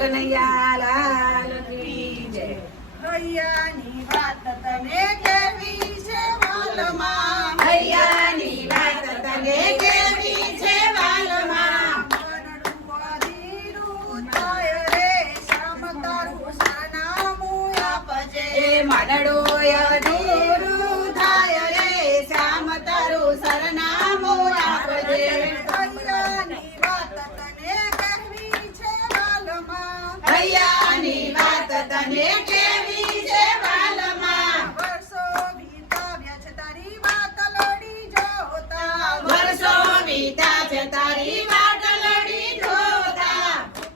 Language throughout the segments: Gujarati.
કનૈયા લાલ કી જય. હૈયાની વાત તને કેવી છે વાલમાં, હૈયાની વાત તને કેવી છે વાલમાં. મનડું અધીરું થાય રે શ્યામ તારું સરનામું આપજે. એ મનડું અધીરું થાય રે શ્યામ તારું સરનામું આપજે. હૈયાની વાત તને કેવી છે વાલમાં, હૈયાની વાત તને કેવી છે વાલમાં. વર્ષો વીતાવ્યા છે તારી વાત લડી જોતા, વર્ષો વીતા છે તારી વાત લડી જોતા.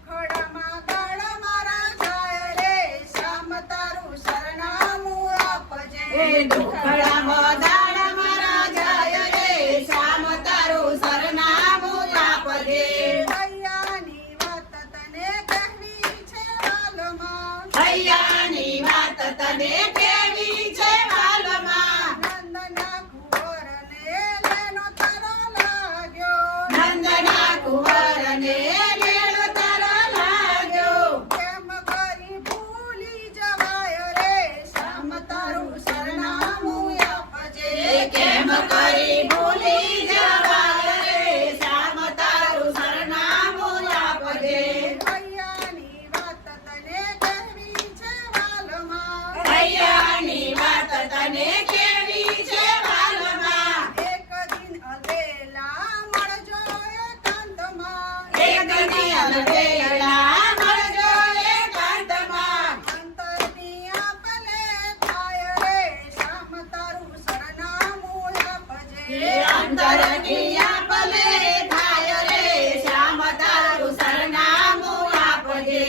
ખડામાં દાડ મારા જાય રે શ્યામ તારું સરનામું આપજે. એ દુખડામાં દાડ મારા જાય રે શ્યામ તારું સરનામું આપજે. હૈયાની વાત તને કેવી છે વાલમાં, હૈયાની વાત તને કેવી છે વાલમાં. નંદના કુંવરને લેનો તારો લાગ્યો, નંદના કુંવરને લેણો તારો લાગ્યો. કેમ કરી ભૂલી જવાય રે શ્યામ તારું સરનામું આપજે. એ કેમ કરી ભૂલી જવાય રે શ્યામ તારું સરનામું આપજે. હૈયાની વાત તને કેવી છે વાલમાં, હૈયાની વાત તને કેવી છે વાલમાં. એક દિન અલેલા મળજો એકાંતમાં, એક દિન વેળા મળજો એકાંતમાં. અંતરની આપલે થાય રે શ્યામ તારું સરનામું આપજે. એ અંતરની આપલે થાય રે શ્યામ તારું સરનામું આપજે.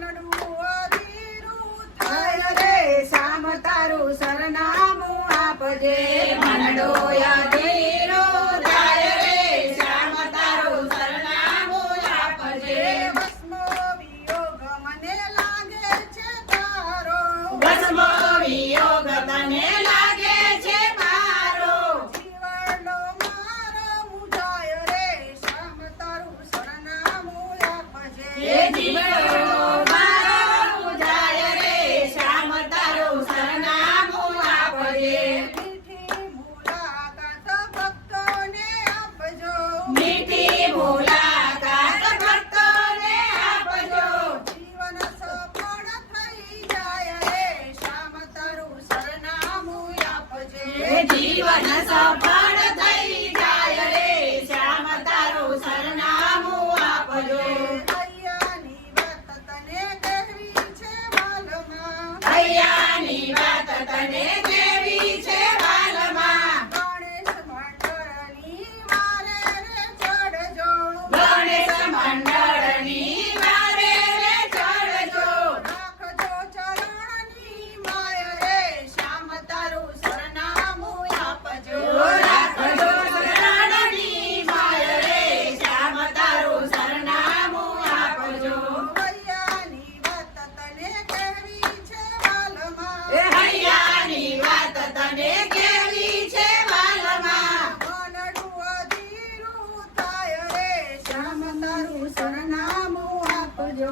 મનડું અધીરું થાય રે શ્યામ તારું સરનામું આપજે. મનડો અધીરો થાય રે શ્યામ તારું સરનામું આપજે. ભસ્મો વિયોગ મને લાગે છે તારો, ભસ્મો વિયોગ તને લાગે છે મારો. જીવડો મારો મુજાય રે શ્યામ તારું સરનામું આપજે. એ જીવડો મારો મુજાય રે શ્યામ તારું સરનામું આપજે. મીઠી મુલાકાત ભક્તોને આપજો, મીઠી મુલાકાત ભક્તોને આપજો. જીવન સફળ થઈ જાય રે શ્યામ તારું સરનામું આપજે. એ જીવન સફળ થઈ જાય રે શ્યામ તારું સરનામું આપજો. હૈયાની વાત તને કેવી છે વાલમાં, હૈયાની વાત તને કેવી છે વાલમાં. ગણેશ મંડળની વારે રે ચડજો, ગણેશ મંડળની વારે રે ચડજો. રાખજો ચરણની માય રે શ્યામ તારું સરનામું આપજો. રાખજો શરણની માય રે શ્યામ તારું સરનામું આપજો. હૈયાની વાત તને કેવી છે વાલમાં, એ હૈયાની વાત તને કેવી છે વાલમાં. મનડું અધીરું થાય રે શ્યામ તારું સરનામું આપજો.